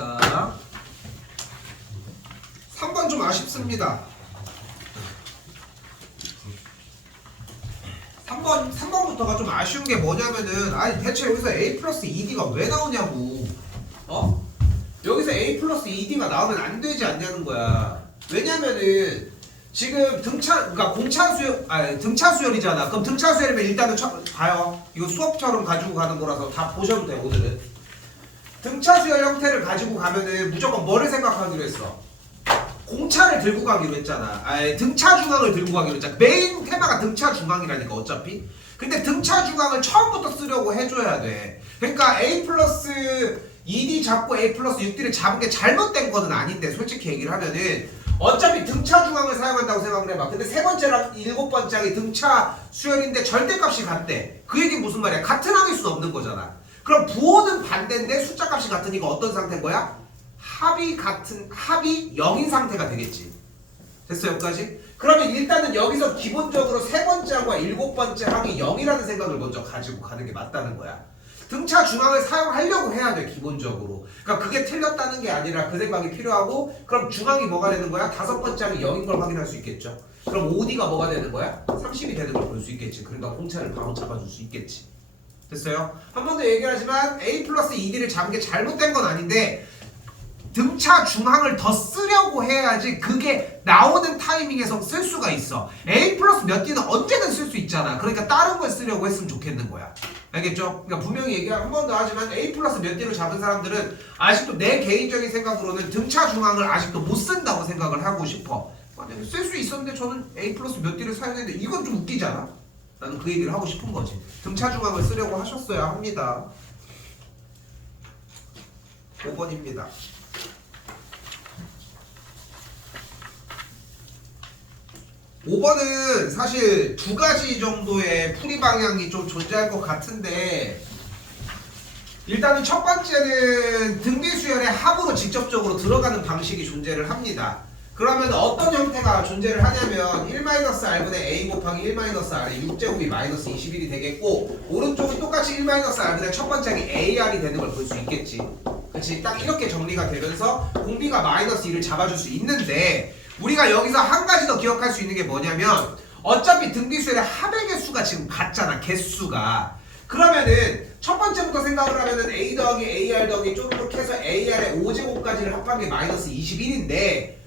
봅시다. 3번 좀 아쉽습니다. 3번부터가 좀 아쉬운 게 뭐냐면은, 아니 대체 여기서 A 플러스 2D가 왜 나오냐고. 여기서 A 플러스 2D가 나오면 안 되지 않냐는 거야. 왜냐면은 지금 그러니까 등차 수열이잖아. 그럼 등차 수열이면 일단은 봐요. 이거 수업처럼 가지고 가는 거라서 다 보셔도 돼 오늘은. 등차 수열 형태를 가지고 가면은 무조건 뭐를 생각하기로 했어? 공차를 들고 가기로 했잖아. 등차 중앙을 들고 가기로 했잖아. 메인 테마가 등차 중앙이라니까 어차피. 근데 등차 중앙을 처음부터 쓰려고 해줘야 돼. 그러니까 A 플러스 2D 잡고 A 플러스 6D를 잡은 게 잘못된 거는 아닌데 솔직히 얘기를 하면은 어차피 등차 중앙을 사용한다고 생각을 해봐. 근데 세 번째랑 일곱 번째이 등차 수열인데 절대값이 같대. 그 얘기는 무슨 말이야? 같은 항일 수는 없는 거잖아. 그럼 부호는 반대인데 숫자값이 같으니까 어떤 상태인 거야? 합이 0인 상태가 되겠지. 됐어 여기까지? 그러면 일단은 여기서 기본적으로 세 번째와 일곱 번째 항이 0이라는 생각을 먼저 가지고 가는 게 맞다는 거야. 등차 중앙을 사용하려고 해야 돼 기본적으로. 그러니까 그게 틀렸다는 게 아니라 그 생각이 필요하고, 그럼 중앙이 뭐가 되는 거야? 다섯 번째 항이 0인 걸 확인할 수 있겠죠. 그럼 5D가 뭐가 되는 거야? 30이 되는 걸 볼 수 있겠지. 그러니까 공차를 바로 잡아줄 수 있겠지. 됐어요? 한 번 더 얘기하지만 A 플러스 2D를 잡은 게 잘못된 건 아닌데 등차 중앙을 더 쓰려고 해야지 그게 나오는 타이밍에서 쓸 수가 있어. A 플러스 몇 D는 언제든 쓸 수 있잖아. 그러니까 다른 걸 쓰려고 했으면 좋겠는 거야. 알겠죠? 그러니까 분명히 얘기한 한 번 더 하지만 A 플러스 몇 D를 잡은 사람들은 아직도 내 개인적인 생각으로는 등차 중앙을 아직도 못 쓴다고 생각을 하고 싶어. 만약에 쓸 수 있었는데 저는 A 플러스 몇 D를 사용했는데 이건 좀 웃기잖아. 나는 그 얘기를 하고 싶은 거지. 등차 중앙을 쓰려고 하셨어야 합니다. 5번입니다. 5번은 사실 두 가지 정도의 풀이 방향이 좀 존재할 것 같은데, 일단은 첫 번째는 등비수열의 합으로 직접적으로 들어가는 방식이 존재를 합니다. 그러면 어떤 형태가 존재를 하냐면 1-r분의 a 곱하기 1-r의 6제곱이 마이너스 21이 되겠고, 오른쪽은 똑같이 1-r분의 첫 번째 항이 ar이 되는 걸 볼 수 있겠지. 그치? 딱 이렇게 정리가 되면서 공비가 마이너스 2를 잡아줄 수 있는데, 우리가 여기서 한 가지 더 기억할 수 있는 게 뭐냐면 어차피 등비수열의 합의 개수가 지금 같잖아. 개수가. 그러면은 첫 번째부터 생각을 하면은 a 더하기 ar 더하기 쪼르륵 해서 ar의 5제곱까지를 합한 게 마이너스 21인데,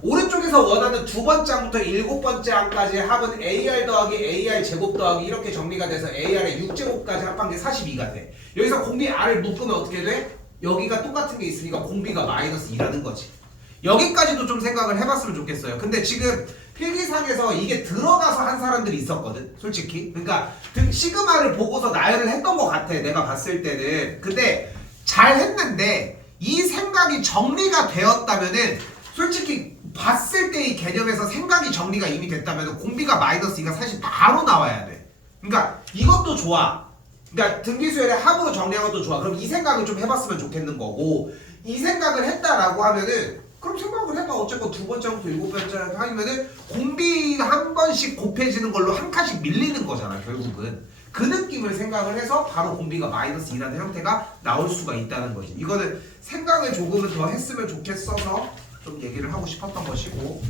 오른쪽에서 원하는 두 번째 항부터 일곱 번째 항까지의 합은 ar 더하기 ar 제곱 더하기 이렇게 정리가 돼서 ar의 6제곱까지 합한 게 42가 돼. 여기서 공비 r을 묶으면 어떻게 돼? 여기가 똑같은 게 있으니까 공비가 마이너스 2라는 거지. 여기까지도 좀 생각을 해봤으면 좋겠어요. 근데 지금 필기상에서 이게 들어가서 한 사람들이 있었거든 솔직히. 그러니까 시그마를 보고서 나열을 했던 것 같아 내가 봤을 때는. 근데 잘 했는데 이 생각이 정리가 되었다면은, 솔직히 봤을 때의 개념에서 생각이 정리가 이미 됐다면 공비가 마이너스 2가 사실 바로 나와야 돼. 그러니까 이것도 좋아. 그러니까 등비수열의 합으로 정리한 것도 좋아. 그럼 이 생각을 좀 해봤으면 좋겠는 거고, 이 생각을 했다라고 하면은 그럼 생각을 해봐. 어쨌건 두 번째부터 일곱 번째 하면은 공비 한 번씩 곱해지는 걸로 한 칸씩 밀리는 거잖아 결국은. 그 느낌을 생각을 해서 바로 공비가 마이너스 2라는 형태가 나올 수가 있다는 거지. 이거는 생각을 조금은 더 했으면 좋겠어서 좀 얘기를 하고 싶었던 것이고,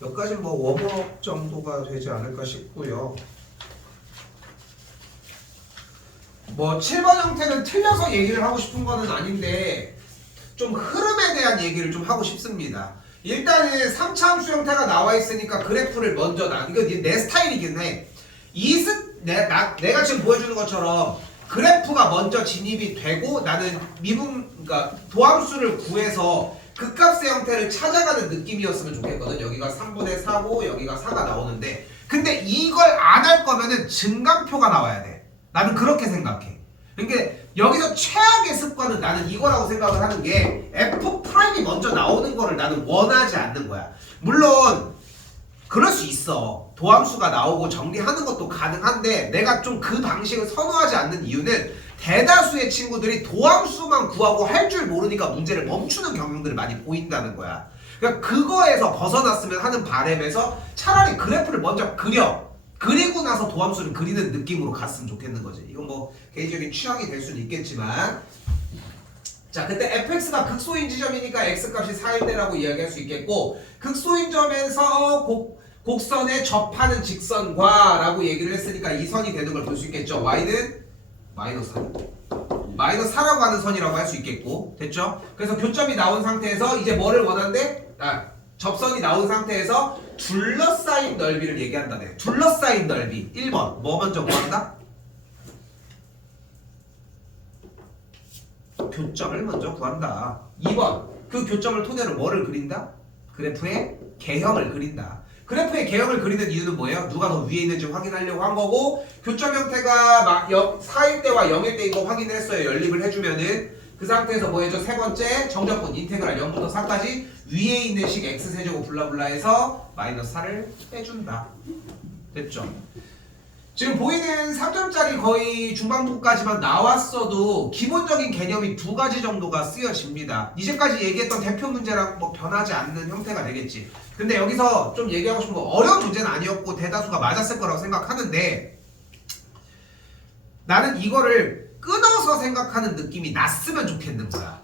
여기까지 뭐 워머업 정도가 되지 않을까 싶고요. 뭐 7번 형태는 틀려서 얘기를 하고 싶은 거는 아닌데 좀 흐름에 대한 얘기를 좀 하고 싶습니다. 일단은 3차 함수 형태가 나와 있으니까 그래프를 먼저 이거 내 스타일이긴 해. 내가 지금 보여주는 것처럼 그래프가 먼저 진입이 되고 나는 그러니까 도함수를 구해서 극값의 형태를 찾아가는 느낌이었으면 좋겠거든. 여기가 3분의 4고 여기가 4가 나오는데, 근데 이걸 안 할 거면은 증감표가 나와야 돼. 나는 그렇게 생각해. 그러니까 여기서 최악의 습관은 나는 이거라고 생각을 하는 게, F'이 먼저 나오는 거를 나는 원하지 않는 거야. 물론 그럴 수 있어. 도함수가 나오고 정리하는 것도 가능한데, 내가 좀 그 방식을 선호하지 않는 이유는 대다수의 친구들이 도함수만 구하고 할 줄 모르니까 문제를 멈추는 경향들을 많이 보인다는 거야. 그러니까 그거에서 벗어났으면 하는 바람에서 차라리 그래프를 먼저 그리고 나서 도함수를 그리는 느낌으로 갔으면 좋겠는 거지. 이건 뭐 개인적인 취향이 될 수는 있겠지만, 자, 그때 fx가 극소인 지점이니까 x값이 4일대라고 이야기할 수 있겠고 극소인 점에서 곡선에 접하는 직선과 라고 얘기를 했으니까 이 선이 되는 걸 볼 수 있겠죠. y는 마이너스 4. 마이너스 4라고 하는 선이라고 할 수 있겠고 됐죠? 그래서 교점이 나온 상태에서 이제 뭐를 원한대? 접선이 나온 상태에서 둘러싸인 넓이를 얘기한다네. 둘러싸인 넓이 1번 뭐 먼저 구한다? 교점을 먼저 구한다. 2번 그 교점을 토대로 뭐를 그린다? 그래프의 개형을 그린다. 그래프의 개형을 그리는 이유는 뭐예요? 누가 더 위에 있는지 확인하려고 한 거고 교점 형태가 4일대와 0일대인 거 확인을 했어요. 연립을 해주면은 그 상태에서 뭐 해줘? 세 번째 정적분 인테그랄 0부터 4까지 위에 있는 식 x세제곱 블라블라 해서 마이너스 4를 빼준다. 됐죠? 지금 보이는 3점짜리 거의 중반부까지만 나왔어도 기본적인 개념이 두 가지 정도가 쓰여집니다. 이제까지 얘기했던 대표 문제랑 뭐 변하지 않는 형태가 되겠지. 근데 여기서 좀 얘기하고 싶은 거 어려운 문제는 아니었고 대다수가 맞았을 거라고 생각하는데 나는 이거를 끊어서 생각하는 느낌이 났으면 좋겠는 거야.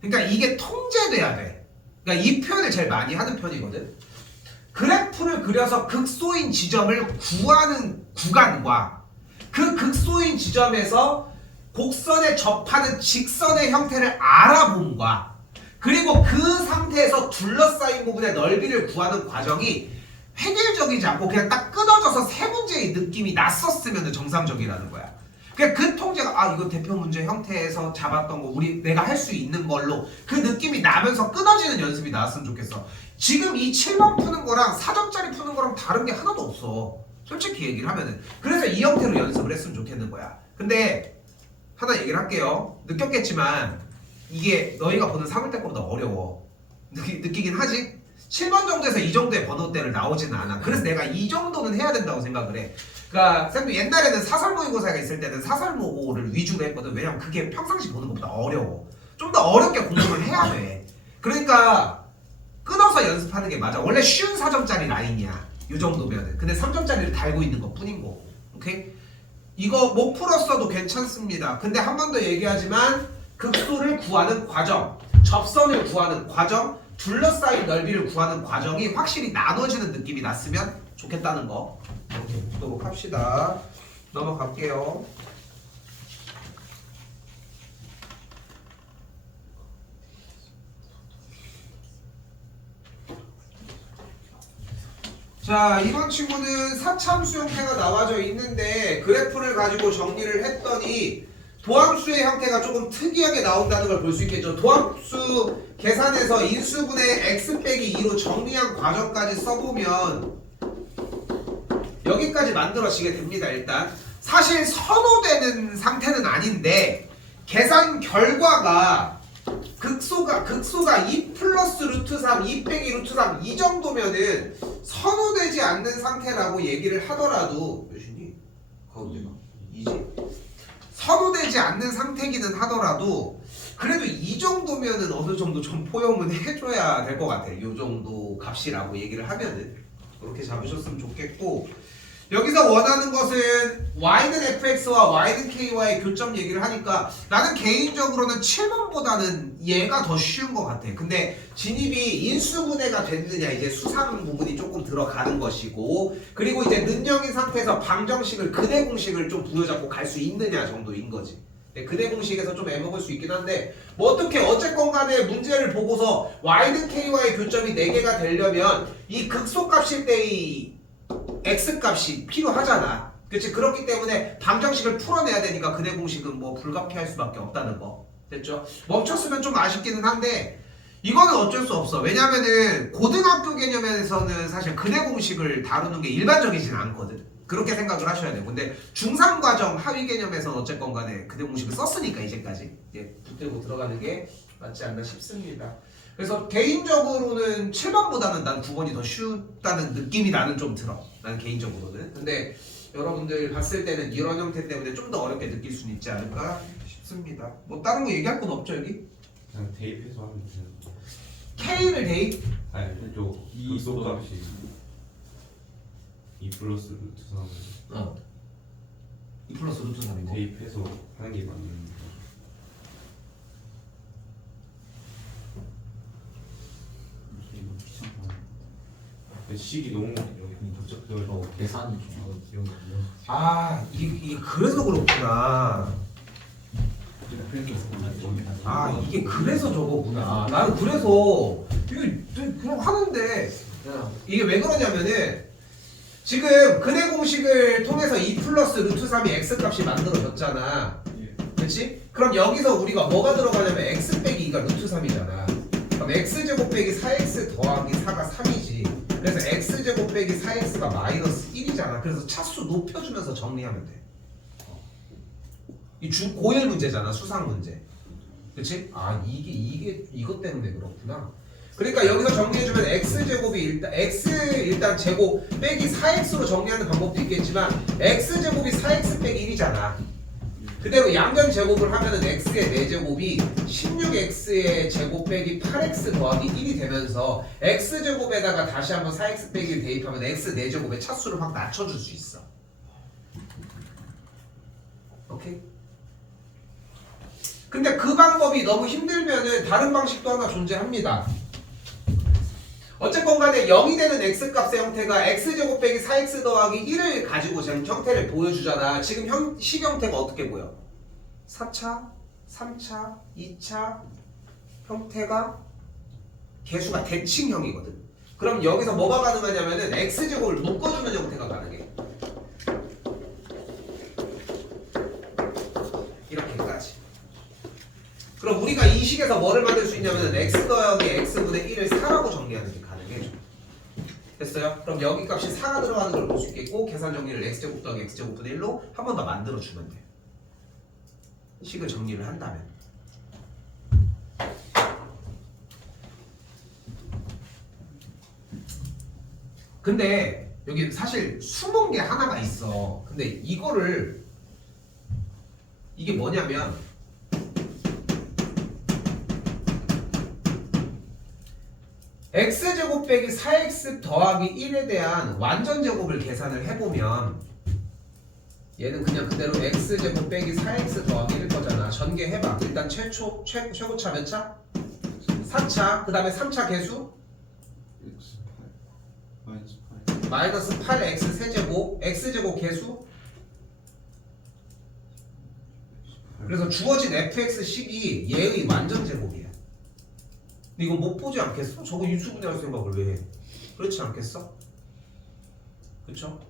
그러니까 이게 통제돼야 돼. 그러니까 이 표현을 제일 많이 하는 편이거든. 그래프를 그려서 극소인 지점을 구하는 구간과 그 극소인 지점에서 곡선에 접하는 직선의 형태를 알아봄과 그리고 그 상태에서 둘러싸인 부분의 넓이를 구하는 과정이 획일적이지 않고 그냥 딱 끊어져서 세 문제의 느낌이 났었으면 정상적이라는 거야. 그러니까 그 통제가 이거 대표 문제 형태에서 잡았던 거 내가 할 수 있는 걸로 그 느낌이 나면서 끊어지는 연습이 나왔으면 좋겠어. 지금 이 7번 푸는 거랑 4점짜리 푸는 거랑 다른 게 하나도 없어. 솔직히 얘기를 하면은. 그래서 이 형태로 연습을 했으면 좋겠는 거야. 근데 하나 얘기를 할게요. 느꼈겠지만 이게 너희가 보는 3일대 거보다 어려워. 느끼긴 하지? 7번 정도에서 이 정도의 번호대를 나오지는 않아. 그래서 내가 이 정도는 해야 된다고 생각을 해. 그러니까 쌤도 옛날에는 사설 모의고사가 있을 때는 사설 모고를 위주로 했거든. 왜냐면 그게 평상시 보는 것보다 어려워. 좀 더 어렵게 공부를 해야 돼. 그러니까 끊어서 연습하는 게 맞아. 원래 쉬운 4점짜리 라인이야. 이 정도면은. 근데 3점짜리를 달고 있는 것 뿐인 거고. 오케이? 이거 못 풀었어도 괜찮습니다. 근데 한 번 더 얘기하지만 극소를 구하는 과정, 접선을 구하는 과정, 둘러싸인 넓이를 구하는 과정이 확실히 나눠지는 느낌이 났으면 좋겠다는 거. 이렇게 보도록 합시다. 넘어갈게요. 자, 이번 친구는 사참수 형태가 나와져 있는데 그래프를 가지고 정리를 했더니 도함수의 형태가 조금 특이하게 나온다는 걸 볼 수 있겠죠. 도함수 계산해서 인수분해 x 빼기 2로 정리한 과정까지 써보면 여기까지 만들어지게 됩니다. 일단 사실 선호되는 상태는 아닌데 계산 결과가 극소가 2 플러스 루트 3, 2 빼기 루트 3 이 정도면은 선호되지 않는 상태라고 얘기를 하더라도 몇이니? 가운데가 2지? 선호되지 않는 상태기는 하더라도 그래도 이 정도면은 어느 정도 좀 포용은 해줘야 될 것 같아. 이 정도 값이라고 얘기를 하면은 그렇게 잡으셨으면 좋겠고 여기서 원하는 것은 y는 fx와 y는 ky와의 교점 얘기를 하니까 나는 개인적으로는 7번보다는 얘가 더 쉬운 것 같아. 근데 진입이 인수분해가 됐느냐 이제 수상 부분이 조금 들어가는 것이고 그리고 이제 능력인 상태에서 방정식을 근해 공식을 좀 부여잡고 갈 수 있느냐 정도인 거지. 근해 공식에서 좀 애먹을 수 있긴 한데 뭐 어쨌건 간에 문제를 보고서 y는 ky와의 교점이 4개가 되려면 이 극소값일 때의 x값이 필요하잖아. 그치? 그렇기 때문에 방정식을 풀어내야 되니까 근해 공식은 뭐 불가피할 수밖에 없다는 거. 됐죠? 멈췄으면 좀 아쉽기는 한데 이거는 어쩔 수 없어. 왜냐면은 고등학교 개념에서는 사실 근해 공식을 다루는 게 일반적이진 않거든. 그렇게 생각을 하셔야 돼요. 근데 중상과정 하위 개념에서는 어쨌건 간에 근해 공식을 썼으니까 이제까지 이제 붙들고 들어가는 게 맞지 않나 싶습니다. 그래서 개인적으로는 7번보다는 난 9번이 더 쉽다는 느낌이 나는 좀 들어. 나는 개인적으로는. 근데 여러분들 봤을 때는 이런 형태 때문에 좀 더 어렵게 느낄 수는 있지 않을까 싶습니다. 뭐 다른 거 얘기할 건 없죠 여기? 그냥 대입해서 하면 되는 거. K를 대입? 아니 요 극소값이 2 플러스 루트 3을 2 플러스 루트 3이고 대입해서 하는 게 맞는 거. 식이 너무 여기 접촉되어 계산이 좀 아 이게 그래서 그렇구나. 아 이게 그래서 저거구나. 나는 그래서 이거 그냥 하는데 이게 왜 그러냐면은 지금 근해 공식을 통해서 2 플러스 루트 3이 x 값이 만들어졌잖아. 그렇지? 그럼 여기서 우리가 뭐가 들어가냐면 x 빼기 2가 루트 3이잖아. 그럼 x제곱 빼기 4x 더하기 4가 3이지. 그래서 x제곱 빼기 4x가 마이너스 1이잖아. 그래서 차수 높여주면서 정리하면 돼. 이 고일 문제잖아. 수상 문제. 그치? 아 이게 이것 때문에 그렇구나. 그러니까 여기서 정리해주면 x제곱이 일단 제곱 빼기 4x로 정리하는 방법도 있겠지만 x제곱이 4x 빼기 1이잖아. 그대로 양변 제곱을 하면은 x의 4제곱이 16x의 제곱 빼기 8x 더하기 1이 되면서 x제곱에다가 다시 한번 4x 빼기 1 대입하면 x 4제곱의 차수를 확 낮춰줄 수 있어. 오케이? 근데 그 방법이 너무 힘들면은 다른 방식도 하나 존재합니다. 어쨌건 간에 0이 되는 x값의 형태가 x제곱 빼기 4x 더하기 1을 가지고 지금 형태를 보여주잖아. 지금 식 형태가 어떻게 보여? 4차, 3차, 2차 형태가 개수가 대칭형이거든. 그럼 여기서 뭐가 가능하냐면은 x제곱을 묶어주는 형태가 가능해. 이렇게까지. 그럼 우리가 이 식에서 뭐를 만들 수 있냐면 x 더하기 x분의 1을 4라고 정리하는 게 가능해져. 됐어요? 그럼 여기 값이 4가 들어가는 걸 볼 수 있겠고 계산 정리를 x제곱 더하기 x제곱분의 1로 한 번 더 만들어주면 돼. 식을 정리를 한다면. 근데 여기 사실 숨은 게 하나가 있어. 근데 이게 뭐냐면 x제곱 빼기 4x 더하기 1에 대한 완전제곱을 계산을 해보면 얘는 그냥 그대로 x제곱 빼기 4x 더하기 1일 거잖아. 전개해봐. 일단 최고차 몇 차? 4차. 그 다음에 3차 개수? 마이너스 8x 세제곱. x제곱 개수? 그래서 주어진 fx식이 얘의 완전제곱이야. 근데 이거 못 보지 않겠어? 저거 인수분해할 생각을 왜 해? 그렇지 않겠어? 그쵸?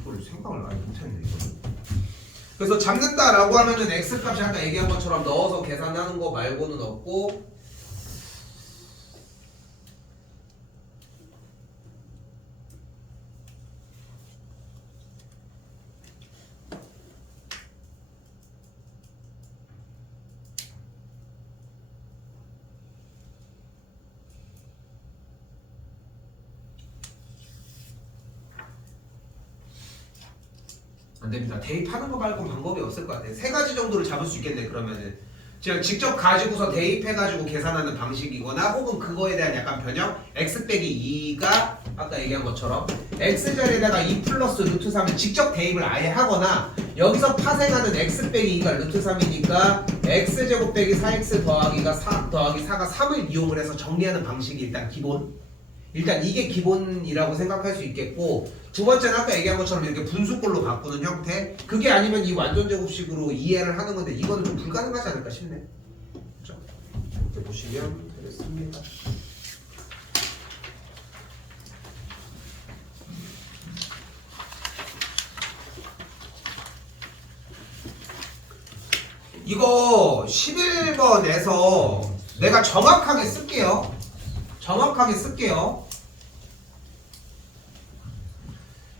이걸 생각을 아예 못했네 이거는. 그래서 잡는다라고 하면은 x값이 아까 얘기한 것처럼 넣어서 계산하는 거 말고는 없고 안됩니다. 대입하는 거 말고 방법이 없을 것 같아요. 세 가지 정도를 잡을 수 있겠네. 그러면은 제가 직접 가지고서 대입해가지고 계산하는 방식이거나 혹은 그거에 대한 약간 변형 x 빼기 2가 아까 얘기한 것처럼 x 자리에다가 2 플러스 루트 3을 직접 대입을 아예 하거나 여기서 파생하는 x 빼기 2가 루트 3이니까 x제곱 빼기 4x 더하기가 4가 3을 이용을 해서 정리하는 방식이 일단 기본. 일단 이게 기본이라고 생각할 수 있겠고 두 번째는 아까 얘기한 것처럼 이렇게 분수꼴로 바꾸는 형태 그게 아니면 이 완전제곱식으로 이해를 하는 건데 이거는 좀 불가능하지 않을까 싶네. 그렇죠? 이렇게 보시면 되겠습니다. 이거 11번에서 내가 정확하게 쓸게요.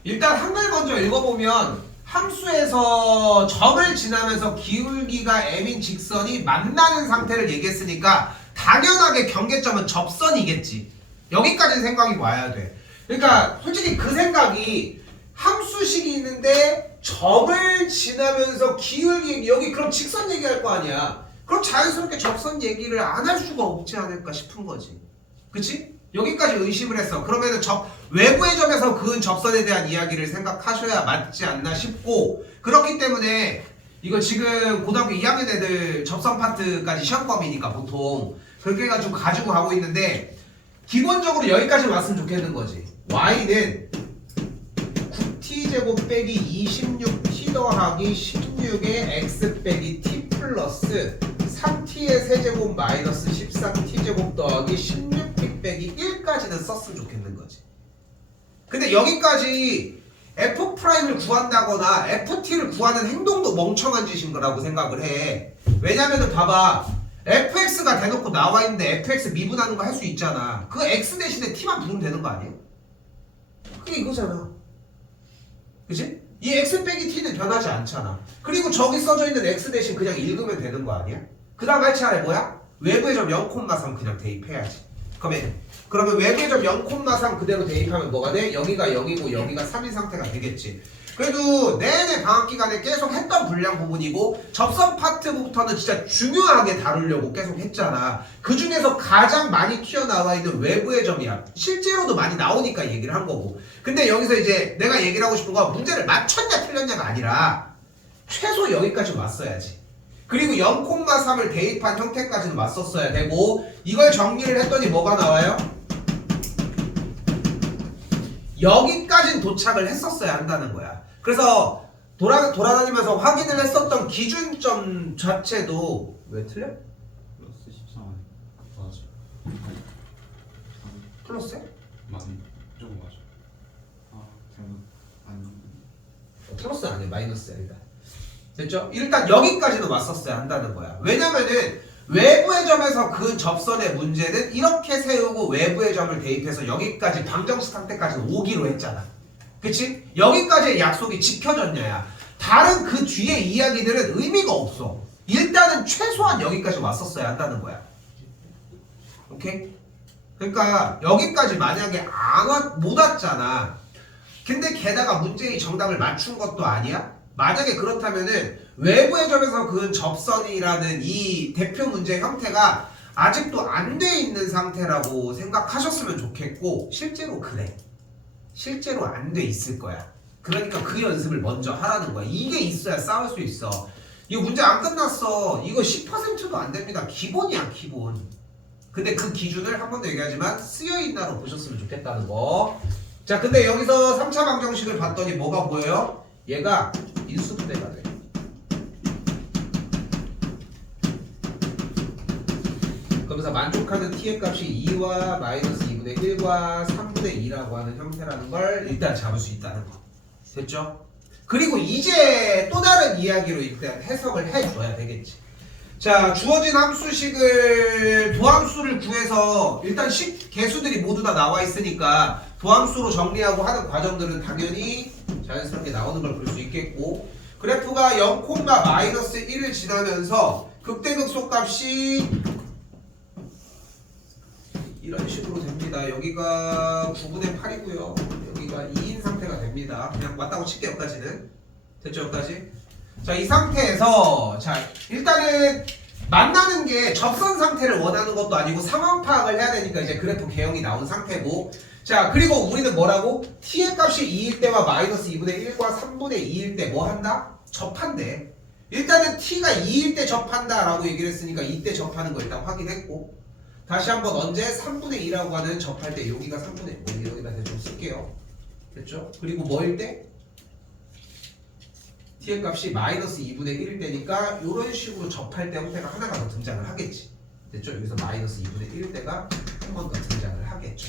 일단 한글 먼저 읽어보면 함수에서 점을 지나면서 기울기가 m인 직선이 만나는 상태를 얘기했으니까 당연하게 경계점은 접선이겠지. 여기까지 생각이 와야 돼. 그러니까 솔직히 그 생각이 함수식이 있는데 점을 지나면서 기울기 여기 그럼 직선 얘기할 거 아니야. 그럼 자연스럽게 접선 얘기를 안 할 수가 없지 않을까 싶은 거지. 그치? 여기까지 의심을 했어. 그러면은 외부의 점에서 그은 접선에 대한 이야기를 생각하셔야 맞지 않나 싶고 그렇기 때문에 이거 지금 고등학교 2학년 애들 접선 파트까지 시험 범위니까 보통 그렇게 해가지고 가지고 가고 있는데 기본적으로 여기까지 왔으면 좋겠는 거지. y는 9t제곱 빼기 26t 더하기 16의 x 빼기 t 플러스 3t의 세제곱 마이너스 13t제곱 더하기 16t 빼기 1까지는 썼으면 좋겠는 거지. 근데 여기까지 f'을 구한다거나 ft를 구하는 행동도 멍청한 짓인 거라고 생각을 해. 왜냐면은 봐봐, fx가 대놓고 나와 있는데 fx 미분하는 거 할 수 있잖아. 그 x 대신에 t만 부르면 되는 거 아니야? 그게 이거잖아. 그치? 이 x 빼기 t는 변하지 않잖아. 그리고 저기 써져 있는 x 대신 그냥 읽으면 되는 거 아니야? 그 다음 할 차례 뭐야? 외부의 점 0,3 그냥 대입해야지. 그러면 외부의 점 0,3 그대로 대입하면 뭐가 돼? 여기가 0이고 여기가 3인 상태가 되겠지. 그래도 내내 방학 기간에 계속 했던 분량 부분이고 접선 파트부터는 진짜 중요하게 다루려고 계속 했잖아. 그 중에서 가장 많이 튀어나와 있는 외부의 점이야. 실제로도 많이 나오니까 얘기를 한 거고. 근데 여기서 이제 내가 얘기를 하고 싶은 건 문제를 맞췄냐 틀렸냐가 아니라 최소 여기까지 왔어야지. 그리고 0,3을 대입한 형태까지는 왔었어야 되고, 이걸 정리를 했더니 뭐가 나와요? 여기까지는 도착을 했었어야 한다는 거야. 그래서 돌아다니면서 확인을 했었던 기준점 자체도 왜 틀려? 플러스 14만. 맞아. 플러스야? 맞네. 조금 맞아. 아 잘못 아니. 플러스 아니야, 마이너스야 일단. 됐죠? 일단 여기까지는 왔었어야 한다는 거야. 왜냐면은 외부의 점에서 그 접선의 문제는 이렇게 세우고 외부의 점을 대입해서 여기까지 방정식 상태까지는 오기로 했잖아. 그치? 여기까지의 약속이 지켜졌냐야. 다른 그 뒤에 이야기들은 의미가 없어. 일단은 최소한 여기까지 왔었어야 한다는 거야. 오케이? 그러니까 여기까지 만약에 못 왔잖아. 근데 게다가 문제의 정답을 맞춘 것도 아니야? 만약에 그렇다면은 외부의 점에서 그은 접선이라는 이 대표 문제 형태가 아직도 안 돼 있는 상태라고 생각하셨으면 좋겠고, 실제로 그래. 실제로 안 돼 있을 거야. 그러니까 그 연습을 먼저 하라는 거야. 이게 있어야 싸울 수 있어. 이거 문제 안 끝났어. 이거 10%도 안 됩니다. 기본이야, 기본. 근데 그 기준을 한 번 더 얘기하지만 쓰여있나로 보셨으면 좋겠다는 거. 자, 근데 여기서 3차 방정식을 봤더니 뭐가 보여요? 얘가 인수분해가 돼. 그러면서 만족하는 t의 값이 2와 마이너스 2분의 1과 3분의 2라고 하는 형태라는 걸 일단 잡을 수 있다는 거. 됐죠? 그리고 이제 또 다른 이야기로 일단 해석을 해줘야 되겠지. 자, 주어진 함수식을 도함수를 구해서 일단 개수들이 모두 다 나와 있으니까 도함수로 정리하고 하는 과정들은 당연히 자연스럽게 나오는 걸 볼 수 있겠고, 그래프가 0,-1을 지나면서 극대극소값이 이런 식으로 됩니다. 여기가 9분의 8이고요. 여기가 2인 상태가 됩니다. 그냥 맞다고 칠게요. 여기까지는. 됐죠? 여기까지? 자, 이 상태에서 자 일단은 만나는 게 접선 상태를 원하는 것도 아니고 상황 파악을 해야 되니까 이제 그래프 개형이 나온 상태고, 자 그리고 우리는 뭐라고? t의 값이 2일 때와 마이너스 2분의 1과 3분의 2일 때 뭐 한다? 접한대. 일단은 t가 2일 때 접한다 라고 얘기를 했으니까 이때 접하는 거 일단 확인했고, 다시 한번 언제? 3분의 2라고 하는 접할 때 여기가 3분의 1, 여기다 대충 쓸게요. 됐죠? 그리고 뭐일 때? t의 값이 마이너스 2분의 1일 때니까 이런 식으로 접할 때 형태가 하나가 더 등장을 하겠지. 됐죠? 여기서 마이너스 2분의 1일 때가 한 번 더 등장을 하겠죠.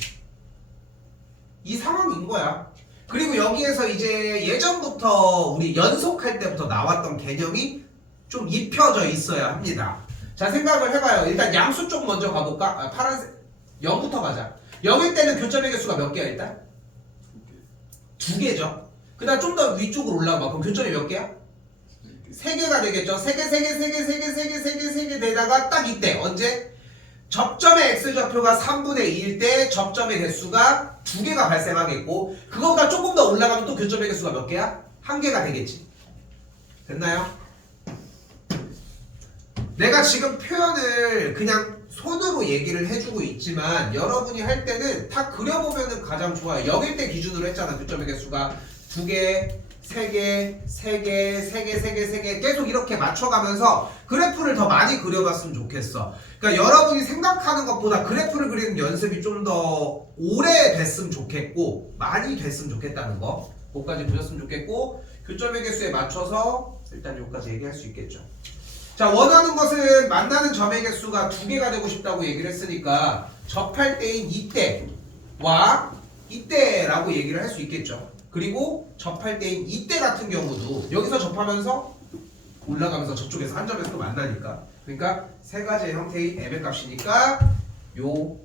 이 상황인 거야. 그리고 여기에서 이제 예전부터 우리 연속할 때부터 나왔던 개념이 좀 입혀져 있어야 합니다. 자, 생각을 해봐요. 일단 양수 쪽 먼저 가볼까? 파란색 0부터 가자. 0일 때는 교점의 개수가 몇 개야 일단? 2개죠. 그 다음 좀 더 위쪽으로 올라가봐. 그럼 교점이 몇 개야? 3개가 되겠죠. 3개 되다가 딱 이때 언제? 접점의 x좌표가 3분의 2일 때 접점의 개수가 2개가 발생하겠고, 그거보다 조금 더 올라가면 또 교점의 개수가 몇 개야? 1개가 되겠지. 됐나요? 내가 지금 표현을 그냥 손으로 얘기를 해주고 있지만 여러분이 할 때는 다 그려보면 가장 좋아요. 여길 때 기준으로 했잖아. 교점의 개수가 2개, 3개 계속 이렇게 맞춰가면서 그래프를 더 많이 그려봤으면 좋겠어. 그러니까 여러분이 생각하는 것보다 그래프를 그리는 연습이 좀 더 오래 됐으면 좋겠고 많이 됐으면 좋겠다는 거. 그거까지 보셨으면 좋겠고 교점의 개수에 맞춰서 일단 여기까지 얘기할 수 있겠죠. 자, 원하는 것은 만나는 점의 개수가 2개가 되고 싶다고 얘기를 했으니까 접할 때인 이때와 이때라고 얘기를 할 수 있겠죠. 그리고 접할 때인 이때 같은 경우도 여기서 접하면서 올라가면서 저쪽에서 한 점에서 또 만나니까, 그러니까 세 가지의 형태의 m의 값이니까 요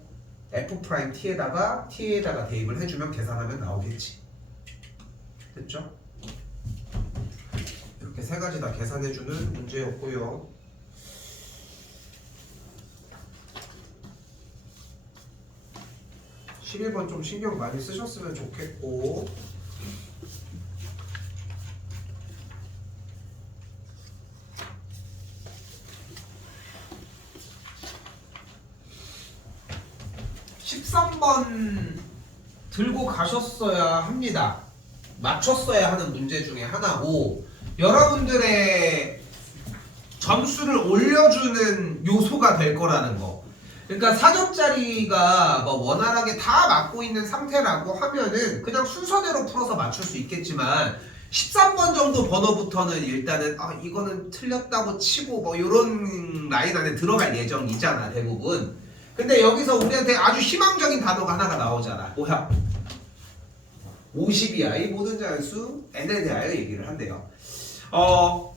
f't에다가 대입을 해주면 계산하면 나오겠지. 됐죠? 이렇게 세 가지 다 계산해주는 문제였고요. (11번) 좀 신경 많이 쓰셨으면 좋겠고, (13번) 들고 가셨어야 합니다. 맞췄어야 하는 문제 중에 하나고, 여러분들의 점수를 올려주는 요소가 될 거라는 거. 그러니까 4점짜리가 뭐 원활하게 다 맞고 있는 상태라고 하면은 그냥 순서대로 풀어서 맞출 수 있겠지만 13번 정도 번호부터는 일단은 이거는 틀렸다고 치고 뭐 요런 라인 안에 들어갈 예정이잖아, 대부분. 근데 여기서 우리한테 아주 희망적인 단어가 하나가 나오잖아. 뭐야? 50이야. 이 모든 자연수 n에 대하여 얘기를 한대요.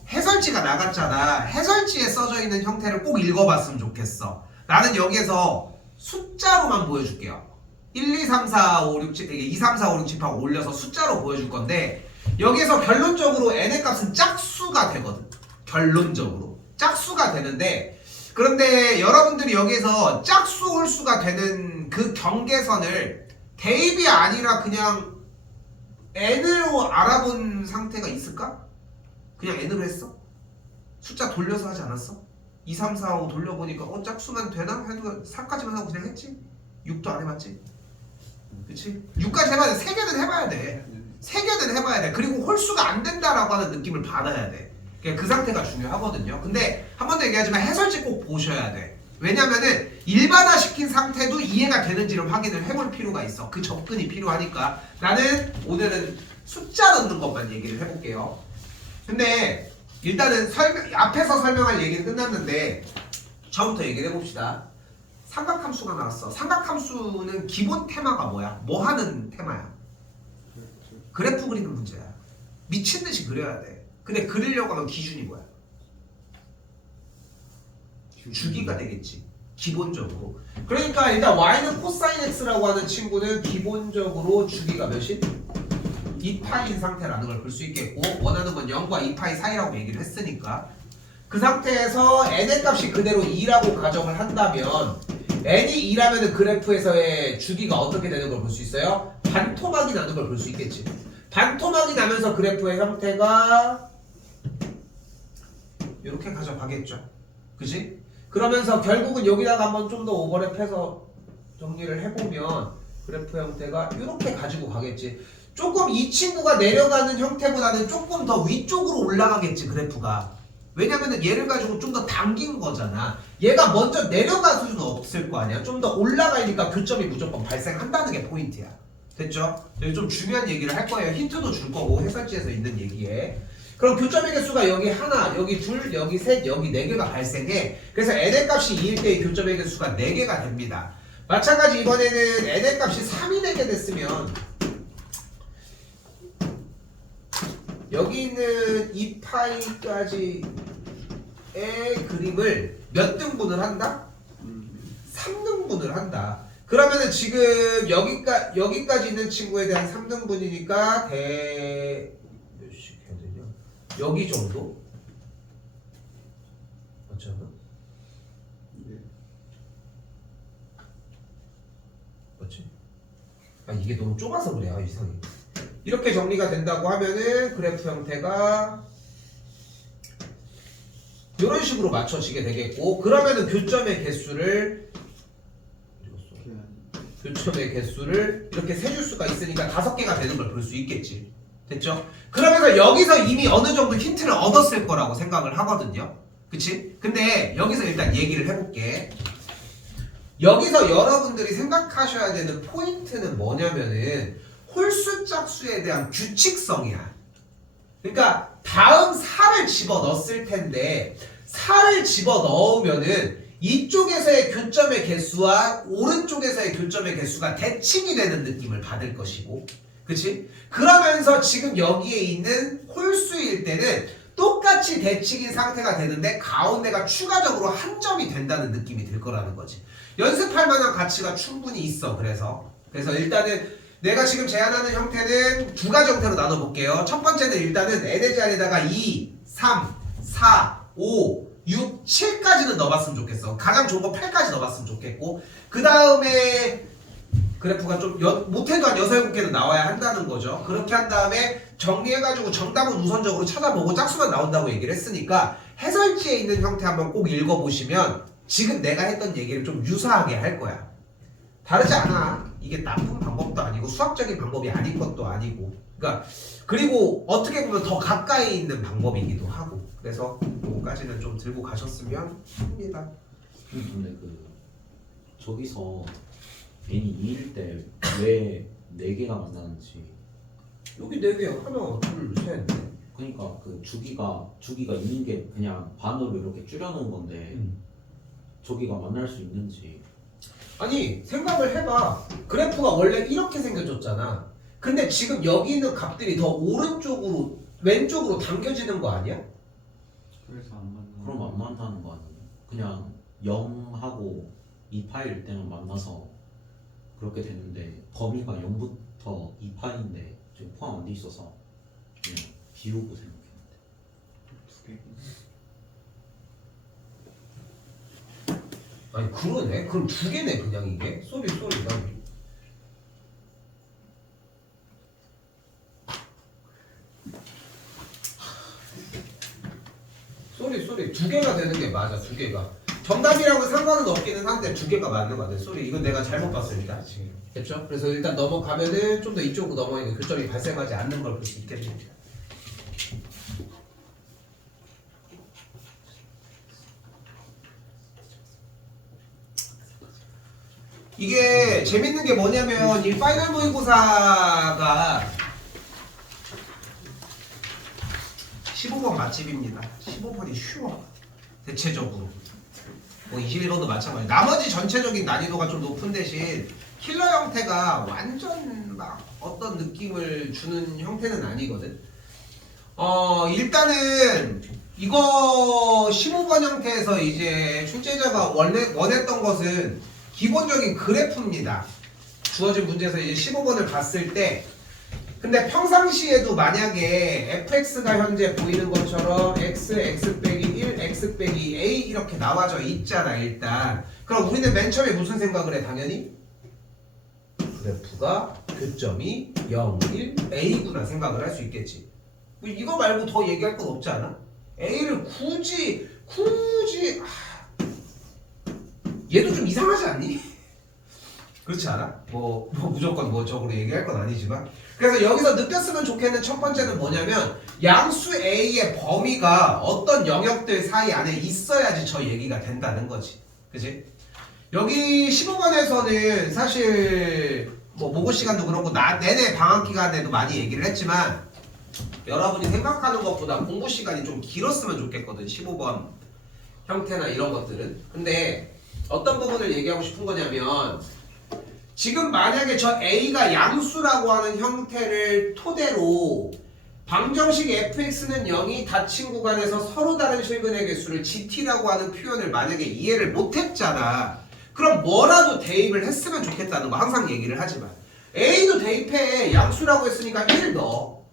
해설지가 나갔잖아. 해설지에 써져 있는 형태를 꼭 읽어봤으면 좋겠어. 나는 여기에서 숫자로만 보여줄게요. 1, 2, 3, 4, 5, 6, 7, 이게 2, 3, 4, 5, 6, 7, 8 올려서 숫자로 보여줄 건데, 여기에서 결론적으로 n의 값은 짝수가 되거든. 결론적으로 짝수가 되는데, 그런데 여러분들이 여기에서 짝수 홀수가 되는 그 경계선을 대입이 아니라 그냥 n으로 알아본 상태가 있을까? 그냥 n으로 했어? 숫자 돌려서 하지 않았어? 2, 3, 4, 5 돌려보니까 짝수만 되나? 해도 4까지만 하고 그냥 했지? 6도 안 해봤지? 그치? 6까지 해봐야 돼. 3개는 해봐야 돼. 3개는 해봐야 돼. 그리고 홀수가 안 된다라고 하는 느낌을 받아야 돼. 그 상태가 중요하거든요. 근데 한 번 더 얘기하지만 해설지 꼭 보셔야 돼. 왜냐면은 일반화시킨 상태도 이해가 되는지를 확인을 해볼 필요가 있어. 그 접근이 필요하니까. 나는 오늘은 숫자 넣는 것만 얘기를 해볼게요. 근데 일단은 앞에서 설명할 얘기는 끝났는데 처음부터 얘기를 해봅시다. 삼각함수가 나왔어. 삼각함수는 기본 테마가 뭐야? 뭐 하는 테마야? 그래프 그리는 문제야. 미친 듯이 그려야 돼. 근데 그리려고 하면 기준이 뭐야? 주기가 되겠지. 기본적으로. 그러니까 일단 y는 코사인 x라고 하는 친구는 기본적으로 주기가 몇인? 2파인 상태라는 걸 볼 수 있겠고, 원하는 건 0과 2파이 사이라고 얘기를 했으니까, 그 상태에서 n의 값이 그대로 2라고 가정을 한다면 n이 2라면 그래프에서의 주기가 어떻게 되는 걸 볼 수 있어요? 반토막이 나는 걸 볼 수 있겠지. 반토막이 나면서 그래프의 형태가 이렇게 가져가겠죠. 그지? 그러면서 결국은 여기다가 한번 좀 더 오버랩해서 정리를 해보면 그래프 형태가 이렇게 가지고 가겠지. 조금 이 친구가 내려가는 형태보다는 조금 더 위쪽으로 올라가겠지, 그래프가. 왜냐면은 얘를 가지고 좀 더 당긴 거잖아. 얘가 먼저 내려갈 수는 없을 거 아니야. 좀 더 올라가니까 교점이 무조건 발생한다는 게 포인트야. 됐죠? 여기 좀 중요한 얘기를 할 거예요. 힌트도 줄 거고, 해설지에서 있는 얘기에. 그럼 교점의 개수가 여기 하나, 여기 둘, 여기 셋, 여기 네 개가 발생해. 그래서 n의 값이 2일 때의 교점의 개수가 4개가 됩니다. 마찬가지 이번에는 n의 값이 3이 되게 됐으면 여기 있는 2파이까지의 그림을 몇 등분을 한다? 3등분을 한다. 그러면은 지금 여기까지 있는 친구에 대한 3등분이니까 몇씩 해야 되냐? 여기 정도? 맞지 않아? 네. 맞지? 이게 너무 좁아서 그래. 이상해. 이렇게 정리가 된다고 하면은 그래프 형태가 이런 식으로 맞춰지게 되겠고, 그러면은 교점의 개수를 이렇게 세 줄 수가 있으니까 5개가 되는 걸 볼 수 있겠지. 됐죠? 그러면서 여기서 이미 어느 정도 힌트를 얻었을 거라고 생각을 하거든요. 그치? 근데 여기서 일단 얘기를 해볼게. 여기서 여러분들이 생각하셔야 되는 포인트는 뭐냐면은 홀수 짝수에 대한 규칙성이야. 그러니까 다음 4를 집어넣었을 텐데 4를 집어넣으면은 이쪽에서의 교점의 개수와 오른쪽에서의 교점의 개수가 대칭이 되는 느낌을 받을 것이고, 그치? 그러면서 지금 여기에 있는 홀수일 때는 똑같이 대칭인 상태가 되는데 가운데가 추가적으로 한 점이 된다는 느낌이 들 거라는 거지. 연습할 만한 가치가 충분히 있어. 그래서 일단은 내가 지금 제안하는 형태는 두 가지 형태로 나눠볼게요. 첫 번째는 일단은 n의 자리에다가 2, 3, 4, 5, 6, 7까지는 넣어봤으면 좋겠어. 가장 좋은 거 8까지 넣어봤으면 좋겠고, 그 다음에 그래프가 좀 못해도 한 6, 7개는 나와야 한다는 거죠. 그렇게 한 다음에 정리해가지고 정답은 우선적으로 찾아보고 짝수만 나온다고 얘기를 했으니까 해설지에 있는 형태 한번 꼭 읽어보시면 지금 내가 했던 얘기를 좀 유사하게 할 거야. 다르지 않아. 이게 나쁜 방법도 아니고 수학적인 방법이 아닌 것도 아니고, 그러니까 그리고 어떻게 보면 더 가까이 있는 방법이기도 하고, 그래서 그거까지는 좀 들고 가셨으면 합니다. 근데 저기서 n이 2일 때 왜 4개가 만나는지. 여기 4개 하나, 둘, 셋. 그러니까 주기가 있는 게 그냥 반으로 이렇게 줄여놓은 건데 저기가 만날 수 있는지. 아니 생각을 해봐. 그래프가 원래 이렇게 생겨졌잖아. 근데 지금 여기 있는 값들이 더 오른쪽으로 왼쪽으로 당겨지는 거 아니야? 그래서 안 맞는. 그럼 안 만나는 거 아니에요? 그냥 0하고 2파일 때만 만나서 그렇게 되는데 범위가 0부터 2파인데 지금 포함 안 돼 있어서 그냥 비우고 생각했는데. 두 개. 아니 그러네. 그럼 두 개네 그냥 이게. 쏘리 난. 쏘리 두 개가 되는 게 맞아. 두 개가 정답이랑은 상관은 없기는 한데 두 개가 맞는 거 같아. 쏘리 이건 내가 잘못 봤습니다 지금. 됐죠? 그래서 일단 넘어가면은 좀 더 이쪽으로 넘어가니까 교점이 발생하지 않는 걸 볼 수 있겠습니다. 이게 재밌는 게 뭐냐면 이 파이널 모의고사가 15번 맛집입니다. 15번이 쉬워. 대체적으로. 뭐 21번도 마찬가지. 나머지 전체적인 난이도가 좀 높은 대신 킬러 형태가 완전 막 어떤 느낌을 주는 형태는 아니거든. 일단은 이거 15번 형태에서 이제 출제자가 원했던 것은 기본적인 그래프입니다. 주어진 문제에서 이제 15번을 봤을 때, 근데 평상시에도 만약에 fx가 현재 보이는 것처럼 x, x 빼기 1, x 빼기 a 이렇게 나와져 있잖아 일단. 그럼 우리는 맨 처음에 무슨 생각을 해? 당연히 그래프가 교점이 0, 1, a구나 생각을 할 수 있겠지. 이거 말고 더 얘기할 건 없지 않아? a를 굳이 얘도 좀 이상하지 않니? 그렇지 않아? 뭐 무조건 적으로 얘기할 건 아니지만, 그래서 여기서 느꼈으면 좋겠는 첫 번째는 뭐냐면 양수 A의 범위가 어떤 영역들 사이 안에 있어야지 저 얘기가 된다는 거지. 그치? 여기 15번에서는 사실 뭐 모고 시간도 그렇고 내내 방학 기간에도 많이 얘기를 했지만 여러분이 생각하는 것보다 공부 시간이 좀 길었으면 좋겠거든. 15번 형태나 이런 것들은. 근데 어떤 부분을 얘기하고 싶은 거냐면 지금 만약에 저 A가 양수라고 하는 형태를 토대로 방정식 fx는 0이 닫힌 구간에서 서로 다른 실근의 개수를 gt라고 하는 표현을 만약에 이해를 못했잖아. 그럼 뭐라도 대입을 했으면 좋겠다는 거 항상 얘기를 하지만 A도 대입해. 양수라고 했으니까 1 넣어.